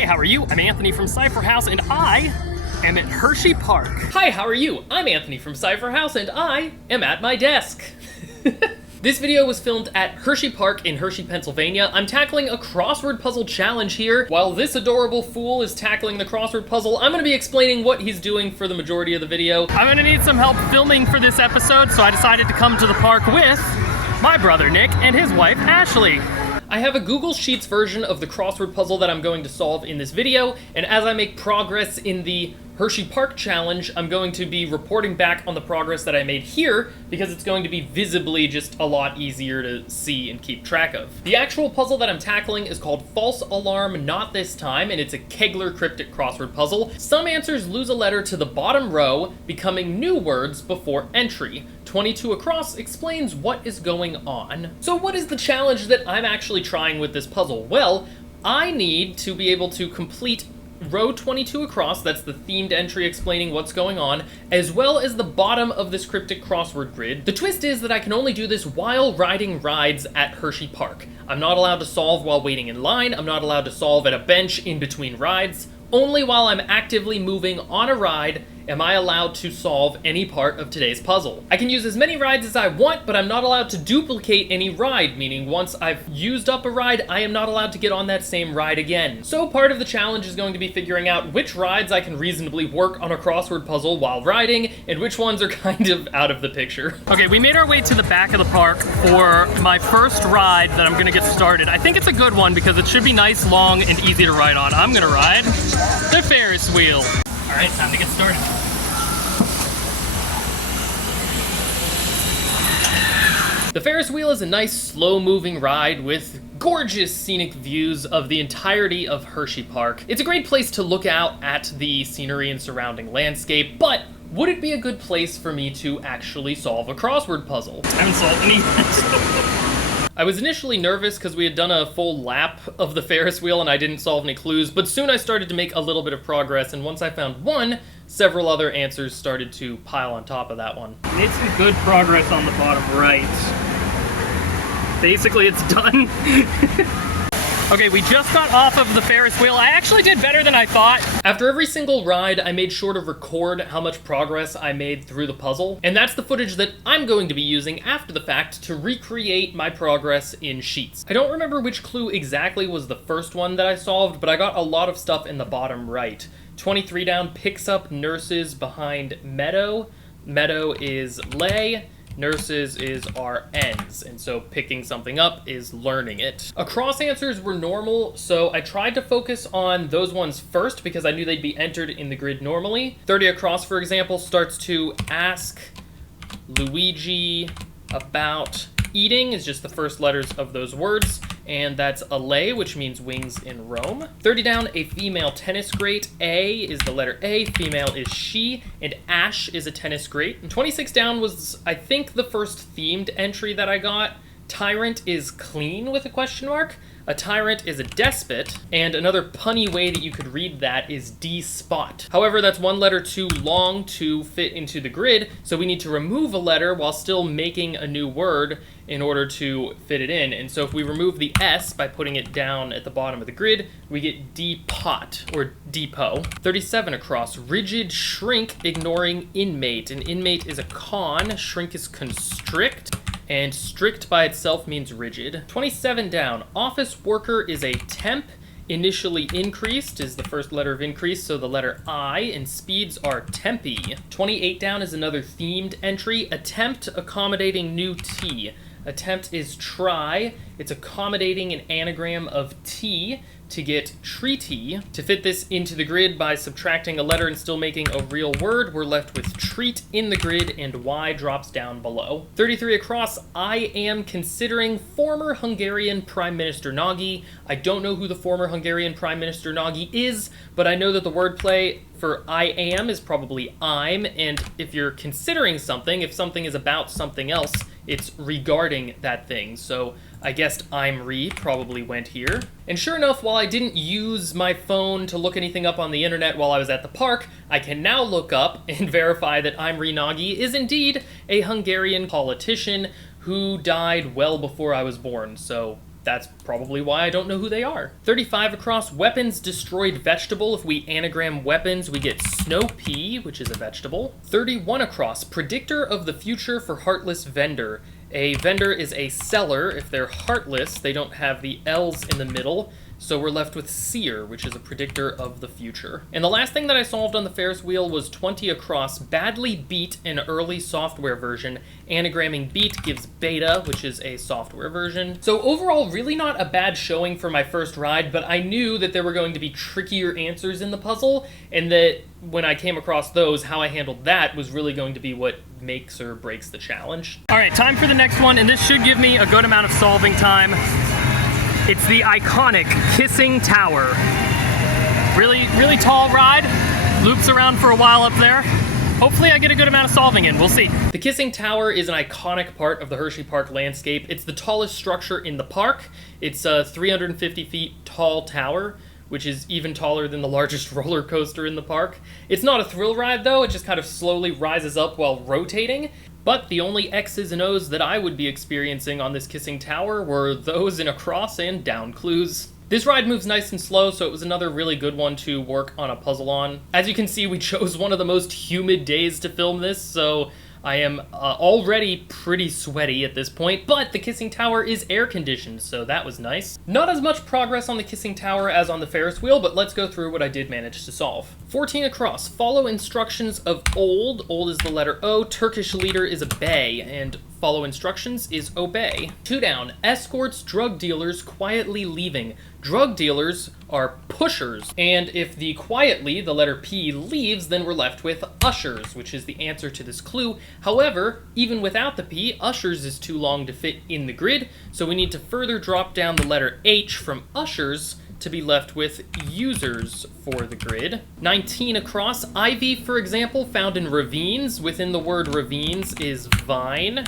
Hi, how are you? I'm Anthony from Cypher House, and I am at Hershey Park. Hi, how are you? I'm Anthony from Cypher House, and I am at my desk. This video was filmed at Hershey Park in Hershey, Pennsylvania. I'm tackling a crossword puzzle challenge here. While this adorable fool is tackling the crossword puzzle, I'm gonna be explaining what he's doing for the majority of the video. I'm gonna need some help filming for this episode, so I decided to come to the park with my brother Nick and his wife Ashley. I have a Google Sheets version of the crossword puzzle that I'm going to solve in this video, and as I make progress in the Hershey Park challenge, I'm going to be reporting back on the progress that I made here, because it's going to be visibly just a lot easier to see and keep track of. The actual puzzle that I'm tackling is called False Alarm Not This Time, and it's a Kegler cryptic crossword puzzle. Some answers lose a letter to the bottom row, becoming new words before entry. 22 across explains what is going on. So what is the challenge that I'm actually trying with this puzzle? Well, I need to be able to complete row 22 across, that's the themed entry explaining what's going on, as well as the bottom of this cryptic crossword grid. The twist is that I can only do this while riding rides at Hershey Park. I'm not allowed to solve while waiting in line, I'm not allowed to solve at a bench in between rides. Only while I'm actively moving on a ride am I allowed to solve any part of today's puzzle. I can use as many rides as I want, but I'm not allowed to duplicate any ride, meaning once I've used up a ride, I am not allowed to get on that same ride again. So part of the challenge is going to be figuring out which rides I can reasonably work on a crossword puzzle while riding, and which ones are kind of out of the picture. Okay, we made our way to the back of the park for my first ride that I'm gonna get started. I think it's a good one because it should be nice, long, and easy to ride on. I'm gonna ride the Ferris wheel. All right, time to get started. The Ferris wheel is a nice, slow-moving ride with gorgeous scenic views of the entirety of Hershey Park. It's a great place to look out at the scenery and surrounding landscape, but would it be a good place for me to actually solve a crossword puzzle? I haven't solved any yet. I was initially nervous because we had done a full lap of the Ferris wheel and I didn't solve any clues, but soon I started to make a little bit of progress, and once I found one, several other answers started to pile on top of that one. Made some good progress on the bottom right. Basically, it's done. Okay, we just got off of the Ferris wheel. I actually did better than I thought. After every single ride, I made sure to record how much progress I made through the puzzle, and that's the footage that I'm going to be using after the fact to recreate my progress in Sheets. I don't remember which clue exactly was the first one that I solved, but I got a lot of stuff in the bottom right. 23 down picks up nurses behind Meadow. Meadow is lay. Nurses is RNs, and so picking something up is learning it. Across answers were normal, so I tried to focus on those ones first because I knew they'd be entered in the grid normally. 30 across, for example, starts to ask Luigi about eating, is just the first letters of those words, and that's Allay, which means wings in Rome. 30 down, a female tennis great. A is the letter A, female is she, and Ash is a tennis great. And 26 down was, I think, the first themed entry that I got. Tyrant is clean with a question mark. A tyrant is a despot, and another punny way that you could read that is D-spot. However, that's one letter too long to fit into the grid, so we need to remove a letter while still making a new word in order to fit it in. And so if we remove the S by putting it down at the bottom of the grid, we get depot, or depot. 37 across, rigid shrink ignoring inmate. An inmate is a con, shrink is constrict, and strict by itself means rigid. 27 down, office worker is a temp, initially increased is the first letter of increase, so the letter I, and speeds are tempi. 28 down is another themed entry, attempt accommodating new T. Attempt is try, it's accommodating an anagram of T to get treaty. To fit this into the grid by subtracting a letter and still making a real word, we're left with treat in the grid and Y drops down below. 33 across, I am considering former Hungarian Prime Minister Nagy. I don't know who the former Hungarian Prime Minister Nagy is, but I know that the wordplay for I am is probably I'm, and if you're considering something, if something is about something else, it's regarding that thing. So I guessed I'm re probably went here. And sure enough, while I didn't use my phone to look anything up on the internet while I was at the park, I can now look up and verify that Imre Nagy is indeed a Hungarian politician who died well before I was born, so that's probably why I don't know who they are. 35 across, weapons destroyed vegetable. If we anagram weapons, we get snow pea, which is a vegetable. 31 across, predictor of the future for heartless vendor. A vendor is a seller. If they're heartless, they don't have the L's in the middle, so we're left with seer, which is a predictor of the future. And the last thing that I solved on the Ferris wheel was 20 across, badly beat an early software version. Anagramming beat gives beta, which is a software version. So overall, really not a bad showing for my first ride, but I knew that there were going to be trickier answers in the puzzle, and that when I came across those, how I handled that was really going to be what makes or breaks the challenge. All right, time for the next one, and this should give me a good amount of solving time. It's the iconic Kissing Tower. Really tall ride, loops around for a while up there. Hopefully I get a good amount of solving in, we'll see. The Kissing Tower is an iconic part of the Hershey Park landscape. It's the tallest structure in the park. It's a 350 feet tall tower, which is even taller than the largest roller coaster in the park. It's not a thrill ride though, it just kind of slowly rises up while rotating. But the only X's and O's that I would be experiencing on this Kissing Tower were those in across and down clues. This ride moves nice and slow, so it was another really good one to work on a puzzle on. As you can see, we chose one of the most humid days to film this, so I am already pretty sweaty at this point, but the Kissing Tower is air conditioned, so that was nice. Not as much progress on the Kissing Tower as on the Ferris wheel, but let's go through what I did manage to solve. 14 across, follow instructions of old. Old is the letter O, Turkish leader is obey, and follow instructions is obey. 2 down, escorts drug dealers quietly leaving. Drug dealers are pushers, and if the quietly, the letter P, leaves, then we're left with ushers, which is the answer to this clue. However, even without the P, ushers is too long to fit in the grid, so we need to further drop down the letter H from ushers to be left with users for the grid. 19 across, ivy, for example, found in ravines. Within the word ravines is vine,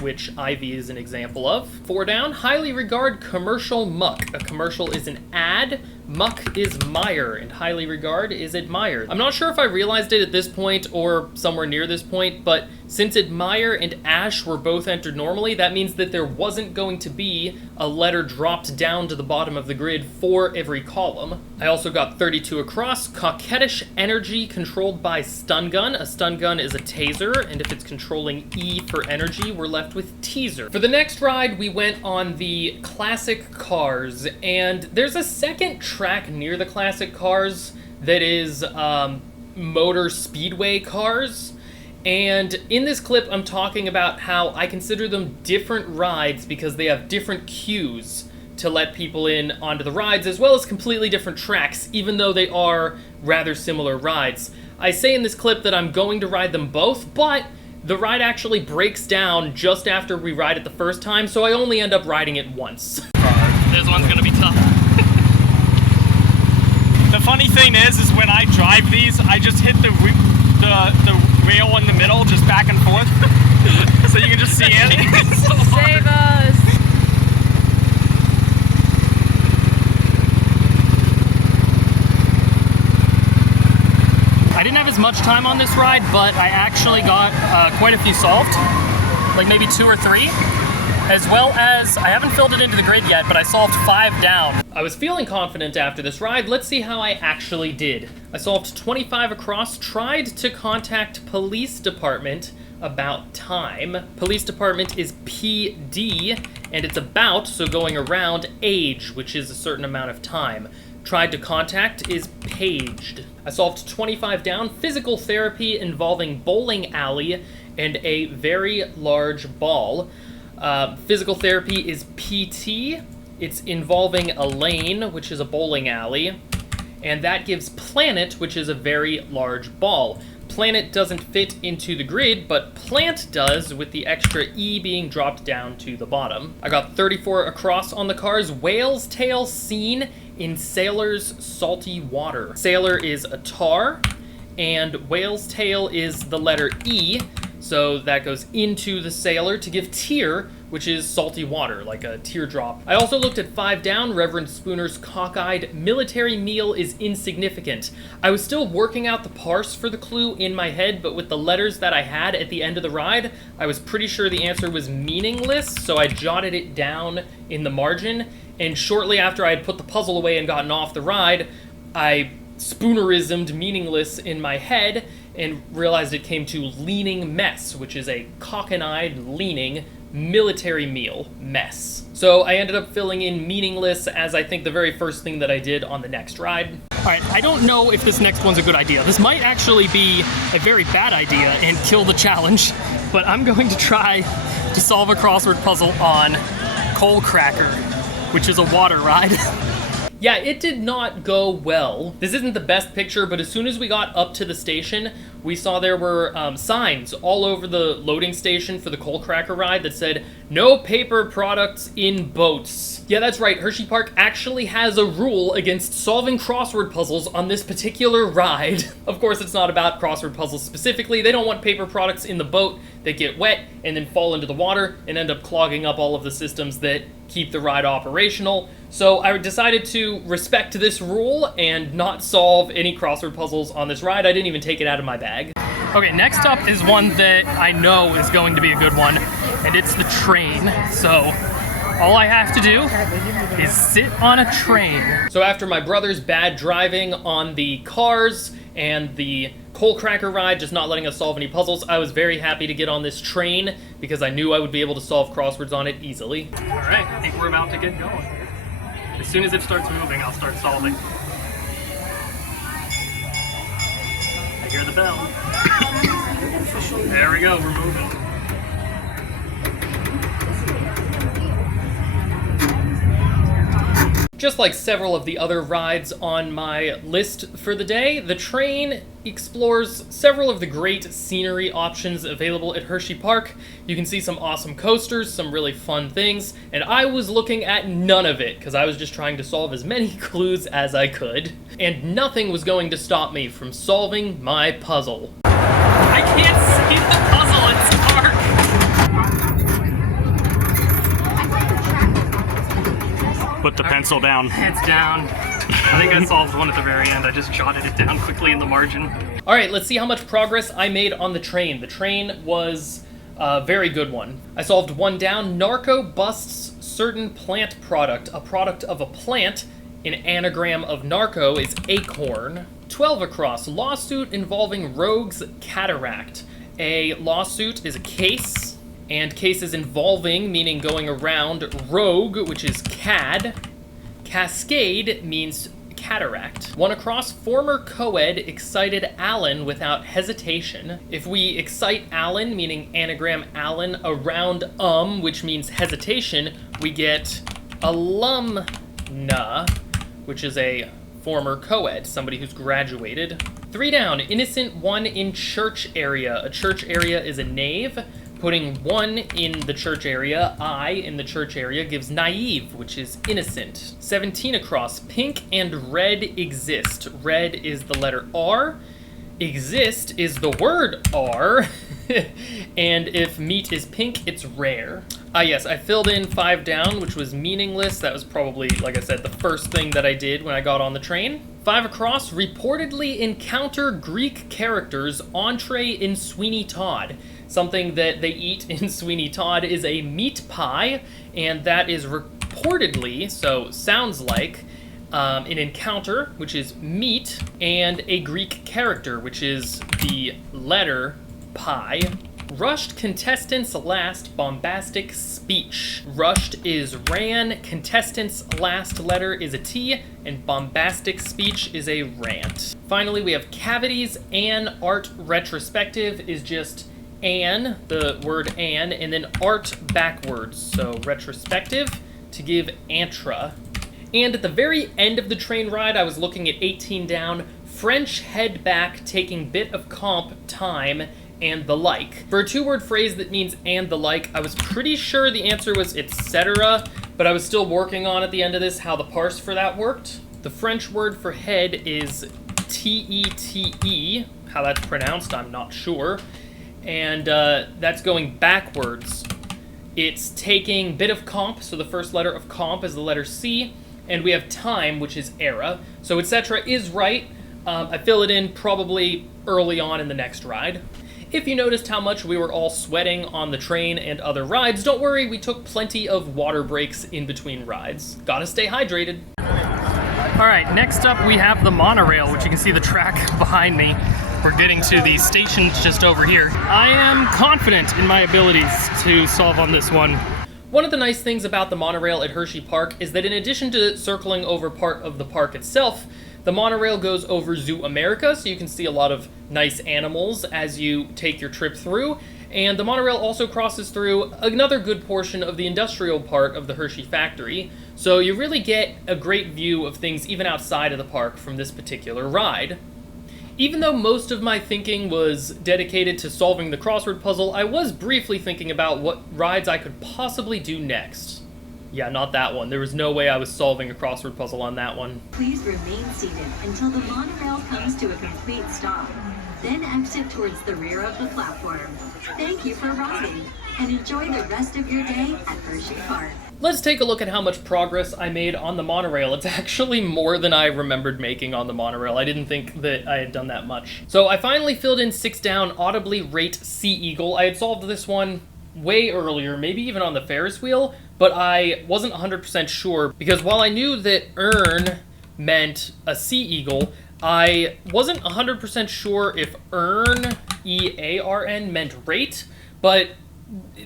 which ivy is an example of. 4 down, highly regard commercial muck. A commercial is an ad, muck is mire, and highly regard is admired. I'm not sure if I realized it at this point or somewhere near this point, but since admire and ash were both entered normally, that means that there wasn't going to be a letter dropped down to the bottom of the grid for every column. I also got 32 across, coquettish energy controlled by stun gun. A stun gun is a taser, and if it's controlling E for energy, we're left with teaser. For the next ride, we went on the classic cars, and there's a second track near the classic cars that is motor speedway cars. And in this clip, I'm talking about how I consider them different rides because they have different cues to let people in onto the rides, as well as completely different tracks, even though they are rather similar rides. I say in this clip that I'm going to ride them both, but the ride actually breaks down just after we ride it the first time, so I only end up riding it once. This one's gonna be tough. The funny thing is when I drive these, I just hit the rail in the middle, just back and forth, so you can just see it. So save us! I didn't have as much time on this ride, but I actually got quite a few solved, like maybe 2 or 3. As well as, I haven't filled it into the grid yet, but I solved 5 down. I was feeling confident after this ride. Let's see how I actually did. I solved 25 across, tried to contact police department about time. Police department is PD, and it's about, so going around, age, which is a certain amount of time. Tried to contact is paged. I solved 25 down, physical therapy involving bowling alley and a very large ball. Physical therapy is PT. It's involving a lane, which is a bowling alley, and that gives planet, which is a very large ball. Planet doesn't fit into the grid, but plant does, with the extra E being dropped down to the bottom. I got 34 across on the cars. Whale's tail seen in sailor's salty water. Sailor is a tar, and whale's tail is the letter E, so that goes into the sailor to give tier, which is salty water, like a teardrop. I also looked at 5 down, Reverend Spooner's cockeyed military meal is insignificant. I was still working out the parse for the clue in my head, but with the letters that I had at the end of the ride, I was pretty sure the answer was meaningless, so I jotted it down in the margin, and shortly after I had put the puzzle away and gotten off the ride, I Spoonerismed meaningless in my head and realized it came to leaning mess, which is a cock-and-eyed leaning military meal mess. So I ended up filling in meaningless as I think the very first thing that I did on the next ride. All right, I don't know if this next one's a good idea. This might actually be a very bad idea and kill the challenge, but I'm going to try to solve a crossword puzzle on Coal Cracker, which is a water ride. Yeah, it did not go well. This isn't the best picture, but as soon as we got up to the station, we saw there were signs all over the loading station for the Coal Cracker ride that said, "No paper products in boats." Yeah, that's right, Hershey Park actually has a rule against solving crossword puzzles on this particular ride. Of course, it's not about crossword puzzles specifically. They don't want paper products in the boat that get wet and then fall into the water and end up clogging up all of the systems that keep the ride operational. So I decided to respect this rule and not solve any crossword puzzles on this ride. I didn't even take it out of my bag. Okay, next up is one that I know is going to be a good one, and it's the train. So all I have to do is sit on a train. So after my brother's bad driving on the cars and the Coal Cracker ride just not letting us solve any puzzles, I was very happy to get on this train because I knew I would be able to solve crosswords on it easily. All right, I think we're about to get going. As soon as it starts moving, I'll start solving. I hear the bell. There we go, we're moving. Just like several of the other rides on my list for the day, the train explores several of the great scenery options available at Hershey Park. You can see some awesome coasters, some really fun things, and I was looking at none of it because I was just trying to solve as many clues as I could. And nothing was going to stop me from solving my puzzle. I can't see the puzzle, it's dark! Put the pencil down. It's down. I think I solved one at the very end. I just jotted it down quickly in the margin. All right, let's see how much progress I made on the train. The train was a very good one. I solved 1 down. Narco busts certain plant product. A product of a plant. An anagram of narco is acorn. 12 across. Lawsuit involving Rogue's cataract. A lawsuit is a case. And cases involving, meaning going around, rogue, which is cad. Cascade means cataract. 1 across, former co-ed excited Alan without hesitation. If we excite Alan, meaning anagram Alan, around which means hesitation, we get alumna, which is a former co-ed, somebody who's graduated. 3 down, innocent 1 in church area. A church area is a nave. Putting 1 in the church area, I in the church area, gives naive, which is innocent. 17 across, pink and red exist. Red is the letter R. Exist is the word R. And if meat is pink, it's rare. Yes, I filled in 5 down, which was meaningless. That was probably, like I said, the first thing that I did when I got on the train. 5 across, reportedly encounter Greek characters entree in Sweeney Todd. Something that they eat in Sweeney Todd is a meat pie, and that is reportedly, so sounds like, an encounter, which is meat, and a Greek character, which is the letter pi. Rushed contestants' last bombastic speech. Rushed is ran, contestants' last letter is a T, and bombastic speech is a rant. Finally, we have cavities. An art retrospective is just an, the word an, and then art backwards, so retrospective to give antra. And at the very end of the train ride, I was looking at 18 down, French head back taking bit of comp time and the like. For a 2-word phrase that means and the like, I was pretty sure the answer was etc., but I was still working on at the end of this how the parse for that worked. The French word for head is T-E-T-E. How that's pronounced, I'm not sure. And that's going backwards. It's taking bit of comp, so the first letter of comp is the letter C, and we have time, which is era. So etc. is right. I fill it in probably early on in the next ride. If you noticed how much we were all sweating on the train and other rides, don't worry, we took plenty of water breaks in between rides. Gotta stay hydrated. All right, next up we have the monorail, which you can see the track behind me. We're getting to the station just over here. I am confident in my abilities to solve on this one. One of the nice things about the monorail at Hershey Park is that in addition to circling over part of the park itself, the monorail goes over Zoo America, so you can see a lot of nice animals as you take your trip through. And the monorail also crosses through another good portion of the industrial part of the Hershey factory, so you really get a great view of things even outside of the park from this particular ride. Even though most of my thinking was dedicated to solving the crossword puzzle, I was briefly thinking about what rides I could possibly do next. Yeah, not that one. There was no way I was solving a crossword puzzle on that one. Please remain seated until the monorail comes to a complete stop. Then exit towards the rear of the platform. Thank you for riding, and enjoy the rest of your day at Hershey Park. Let's take a look at how much progress I made on the monorail. It's actually more than I remembered making on the monorail. I didn't think that I had done that much. So I finally filled in 6 down, audibly rate Sea Eagle. I had solved this one way earlier, maybe even on the Ferris wheel, but I wasn't 100% sure, because while I knew that earn meant a sea eagle, I wasn't 100% sure if earn, E-A-R-N, meant rate, but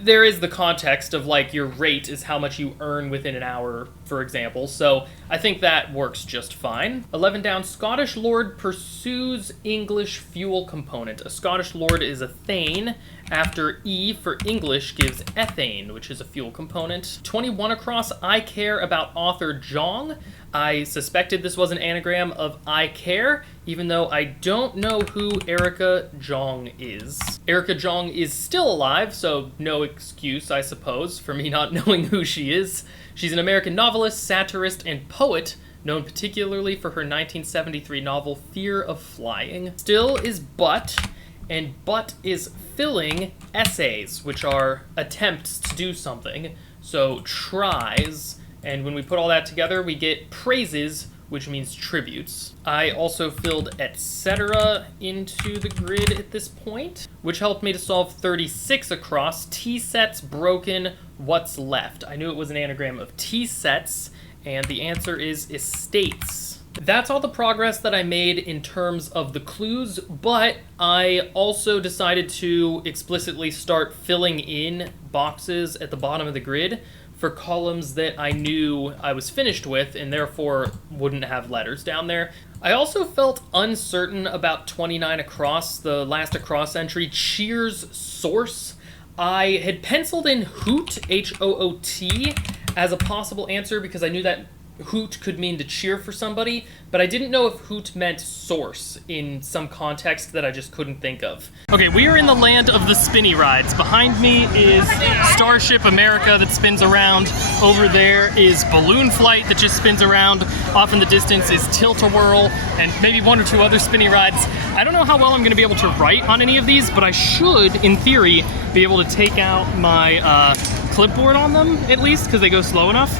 there is the context of, like, your rate is how much you earn within an hour, for example, so I think that works just fine. 11 down, Scottish Lord pursues English fuel component. A Scottish Lord is a thane, after E for English gives ethane, which is a fuel component. 21 across, I care about author Jong. I suspected this was an anagram of I care, even though I don't know who Erica Jong is. Erica Jong is still alive, so no excuse, I suppose, for me not knowing who she is. She's an American novelist, satirist, and poet, known particularly for her 1973 novel Fear of Flying. Still is but, and but is filling essays, which are attempts to do something, so tries, and when we put all that together, we get praises, which means tributes. I also filled etc. into the grid at this point, which helped me to solve 36 across. T-sets broken, what's left? I knew it was an anagram of T-sets, and the answer is estates. That's all the progress that I made in terms of the clues, but I also decided to explicitly start filling in boxes at the bottom of the grid for columns that I knew I was finished with and therefore wouldn't have letters down there. I also felt uncertain about 29 across, the last across entry, Cheers source. I had penciled in hoot, H-O-O-T, as a possible answer because I knew that hoot could mean to cheer for somebody, but I didn't know if hoot meant source in some context that I just couldn't think of. Okay, we are in the land of the spinny rides. Behind me is Starship America that spins around. Over there is Balloon Flight that just spins around. Off in the distance is Tilt-A-Whirl and maybe 1 or 2 other spinny rides. I don't know how well I'm going to be able to write on any of these, but I should, in theory, be able to take out my clipboard on them, at least, because they go slow enough,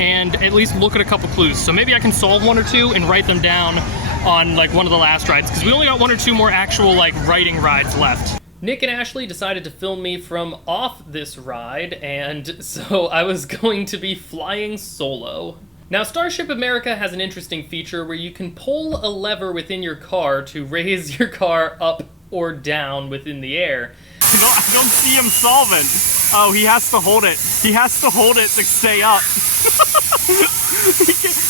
and at least look at a couple clues. So maybe I can solve 1 or 2 and write them down on like one of the last rides, because we only got 1 or 2 more actual like writing rides left. Nick and Ashley decided to film me from off this ride, and so I was going to be flying solo. Now, Starship America has an interesting feature where you can pull a lever within your car to raise your car up or down within the air. I don't see him solving. Oh, he has to hold it. He has to hold it to stay up.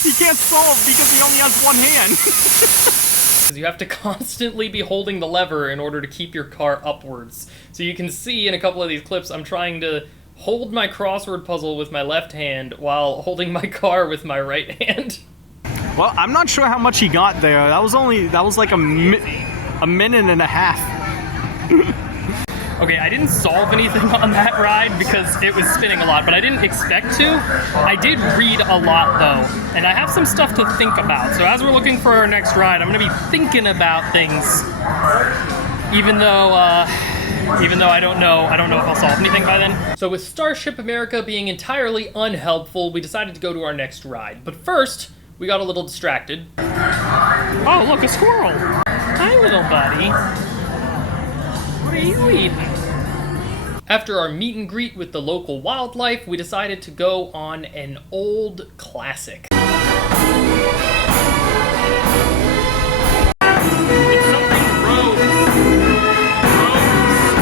he can't solve because he only has 1 hand. Because you have to constantly be holding the lever in order to keep your car upwards. So you can see in a couple of these clips, I'm trying to hold my crossword puzzle with my left hand while holding my car with my right hand. Well, I'm not sure how much he got there. That was like a minute and a half. Okay, I didn't solve anything on that ride because it was spinning a lot, but I didn't expect to. I did read a lot though, and I have some stuff to think about. So as we're looking for our next ride, I'm gonna be thinking about things, even though even though I don't know if I'll solve anything by then. So with Starship America being entirely unhelpful, we decided to go to our next ride. But first, we got a little distracted. Oh, look, a squirrel. Hi, little buddy. What are you eating? After our meet and greet with the local wildlife, we decided to go on an old classic.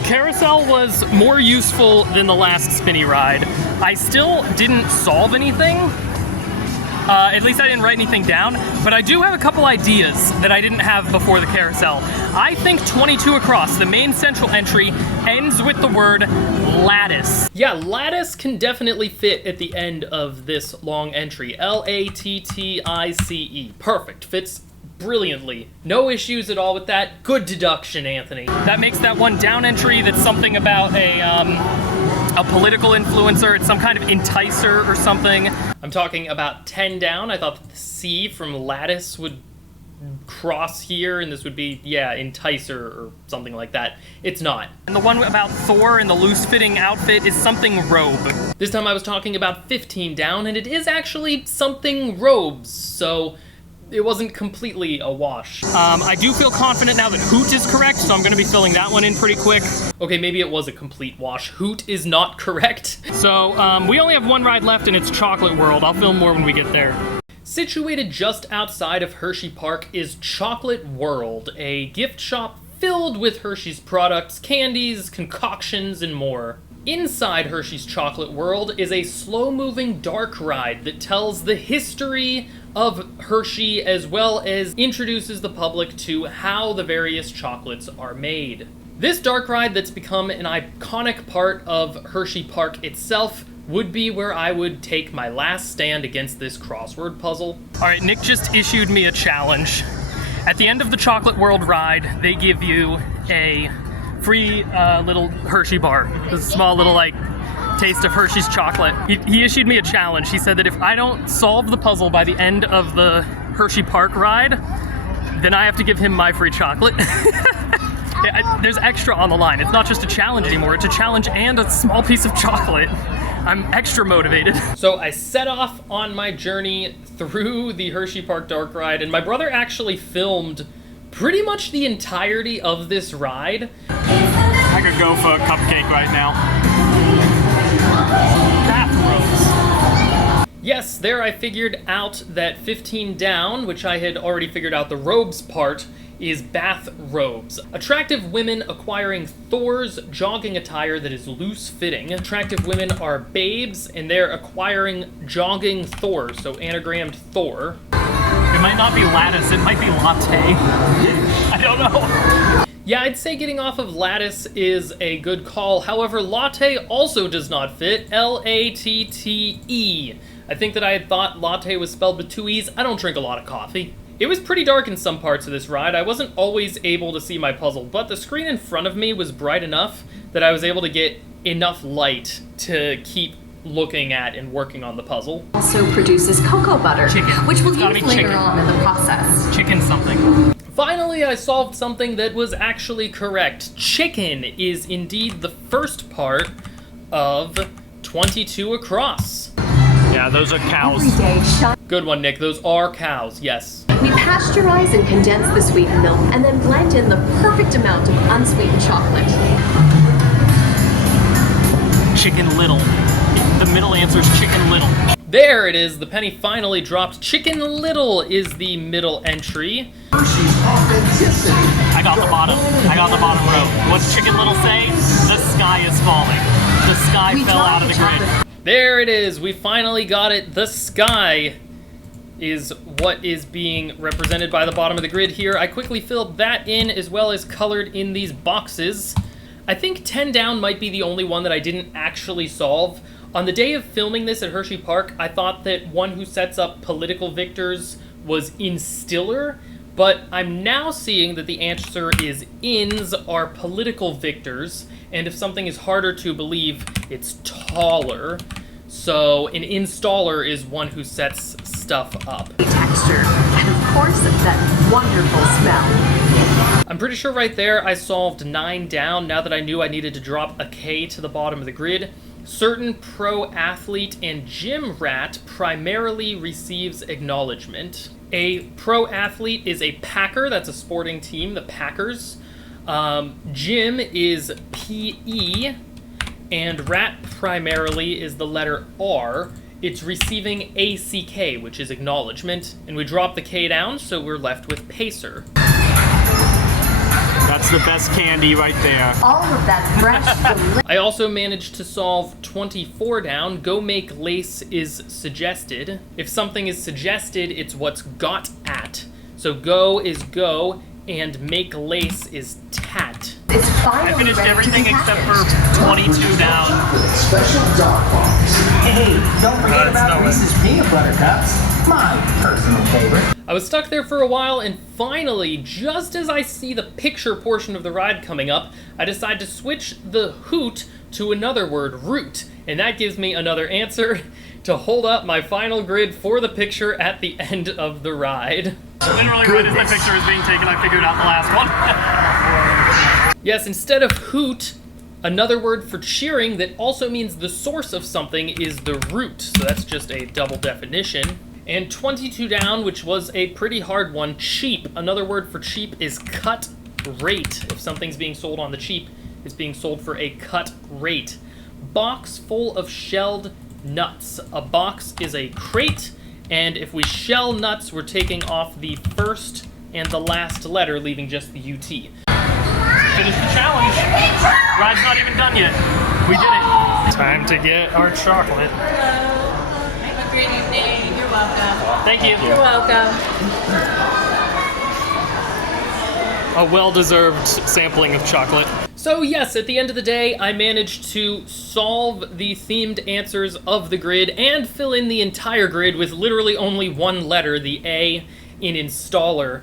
Carousel was more useful than the last spinny ride. I still didn't solve anything. At least I didn't write anything down, but I do have a couple ideas that I didn't have before the carousel. I think 22 across, the main central entry, ends with the word lattice. Yeah, lattice can definitely fit at the end of this long entry. L-A-T-T-I-C-E. Perfect. Fits brilliantly. No issues at all with that. Good deduction, Anthony. That makes that one down entry that's something about a political influencer. It's some kind of enticer or something. I'm talking about 10 down. I thought that the C from lattice would cross here, and this would be, yeah, enticer or something like that. It's not. And the one about Thor and the loose-fitting outfit is something robe. This time I was talking about 15 down, and it is actually something robes, so it wasn't completely a wash. I do feel confident now that Hoot is correct, so I'm going to be filling that one in pretty quick. Okay, maybe it was a complete wash. Hoot is not correct. So, we only have one ride left, and it's Chocolate World. I'll film more when we get there. Situated just outside of Hershey Park is Chocolate World, a gift shop filled with Hershey's products, candies, concoctions, and more. Inside Hershey's Chocolate World is a slow-moving dark ride that tells the history of Hershey as well as introduces the public to how the various chocolates are made. This dark ride that's become an iconic part of Hershey Park itself would be where I would take my last stand against this crossword puzzle. Alright, Nick just issued me a challenge. At the end of the Chocolate World ride, they give you a free little Hershey bar. A small little, like, taste of Hershey's chocolate. He issued me a challenge. He said that if I don't solve the puzzle by the end of the Hershey Park ride, then I have to give him my free chocolate. There's extra on the line. It's not just a challenge anymore. It's a challenge and a small piece of chocolate. I'm extra motivated. So I set off on my journey through the Hershey Park dark ride, and my brother actually filmed pretty much the entirety of this ride. I could go for a cupcake right now. Bathrobes. Yes, there I figured out that 15 down, which I had already figured out the robes part, is bathrobes. Attractive women acquiring Thor's jogging attire that is loose-fitting. Attractive women are babes, and they're acquiring jogging Thor, so anagrammed Thor. It might not be lattice, it might be latte. I don't know. Yeah, I'd say getting off of lattice is a good call. However, latte also does not fit. L-A-T-T-E. I think that I had thought latte was spelled with two E's. I don't drink a lot of coffee. It was pretty dark in some parts of this ride. I wasn't always able to see my puzzle, but the screen in front of me was bright enough that I was able to get enough light to keep looking at and working on the puzzle. Also produces cocoa butter, which we'll use later chicken. on in the process. Chicken something. Finally, I solved something that was actually correct. Chicken is indeed the first part of 22 across. Yeah, those are cows. Every day, Good one, Nick. Those are cows, yes. we pasteurize and condense the sweetened milk and then blend in the perfect amount of unsweetened chocolate. Chicken Little. The middle answer is Chicken Little. There it is. The penny finally dropped. Chicken Little is the middle entry. I got the bottom. I got the bottom row. What's Chicken Little say? The sky is falling. The sky fell out of the grid. There it is. We finally got it. The sky is what is being represented by the bottom of the grid here. I quickly filled that in as well as colored in these boxes. I think 10 down might be the only one that I didn't actually solve. On the day of filming this at Hershey Park, I thought that one who sets up political victors was instiller, but I'm now seeing that the answer is ins are political victors, and if something is harder to believe, it's taller. So an installer is one who sets stuff up. Texture, and of course, that wonderful smell. I'm pretty sure right there I solved 9 down now that I knew I needed to drop a K to the bottom of the grid. Certain pro athlete and gym rat primarily receives acknowledgement. A pro athlete is a Packer, that's a sporting team, the Packers. Gym is PE, and rat primarily is the letter R. It's receiving ACK, which is acknowledgement, and we drop the K down, so we're left with Pacer. That's the best candy right there. All of that fresh, delicious. I also managed to solve 24 down. Go make lace is suggested. If something is suggested, it's what's got at. So go is go, and make lace is tat. It's finally I finished ready to everything be except packaged. for 22 down. Special dark box. Hey, don't forget about Reese's peanut butter cups. My personal favorite. I was stuck there for a while, and finally, just as I see the picture portion of the ride coming up, I decide to switch the hoot to another word, root, and that gives me another answer to hold up my final grid for the picture at the end of the ride. Literally right as the picture is being taken, I figured out the last one. Yes, instead of hoot, another word for cheering that also means the source of something is the root, so that's just a double definition. And 22 down, which was a pretty hard one, cheap. Another word for cheap is cut rate. If something's being sold on the cheap, it's being sold for a cut rate. Box full of shelled nuts. A box is a crate, and if we shell nuts, we're taking off the first and the last letter, leaving just the UT. Finish the challenge. Ride's not even done yet. We did it. Time to get our chocolate. Have a great evening. You're welcome. Thank you. You're welcome. A well-deserved sampling of chocolate. So yes, at the end of the day, I managed to solve the themed answers of the grid and fill in the entire grid with literally only one letter, the A in installer,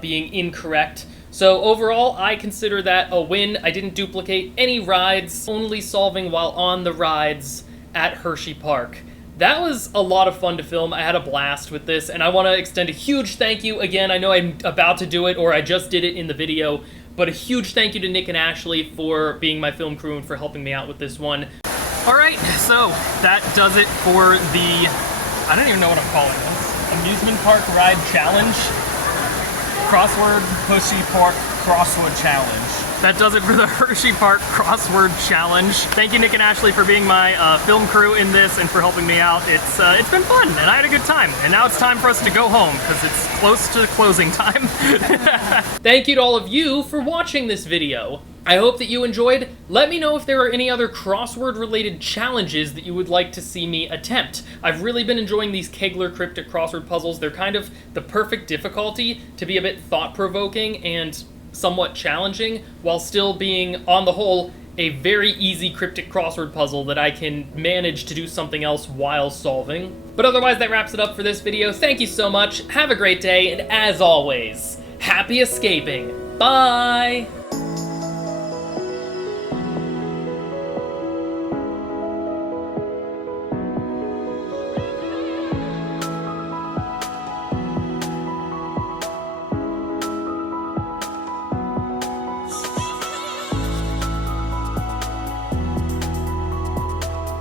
being incorrect. So overall, I consider that a win. I didn't duplicate any rides, only solving while on the rides at Hershey Park. That was a lot of fun to film. I had a blast with this, and I want to extend a huge thank you. Again, I know I'm about to do it, or I just did it in the video, but a huge thank you to Nick and Ashley for being my film crew and for helping me out with this one. All right, so that does it for the, I don't even know what I'm calling this, Amusement Park Ride Challenge. Crossword Hershey Park Crossword Challenge. That does it for the Hershey Park Crossword Challenge. Thank you, Nick and Ashley, for being my film crew in this and for helping me out. It's been fun, and I had a good time. And now it's time for us to go home, because it's close to closing time. Thank you to all of you for watching this video. I hope that you enjoyed. Let me know if there are any other crossword-related challenges that you would like to see me attempt. I've really been enjoying these Kegler cryptic crossword puzzles. They're kind of the perfect difficulty to be a bit thought-provoking and somewhat challenging, while still being, on the whole, a very easy cryptic crossword puzzle that I can manage to do something else while solving. But otherwise, that wraps it up for this video. Thank you so much, have a great day, and as always, happy escaping. Bye!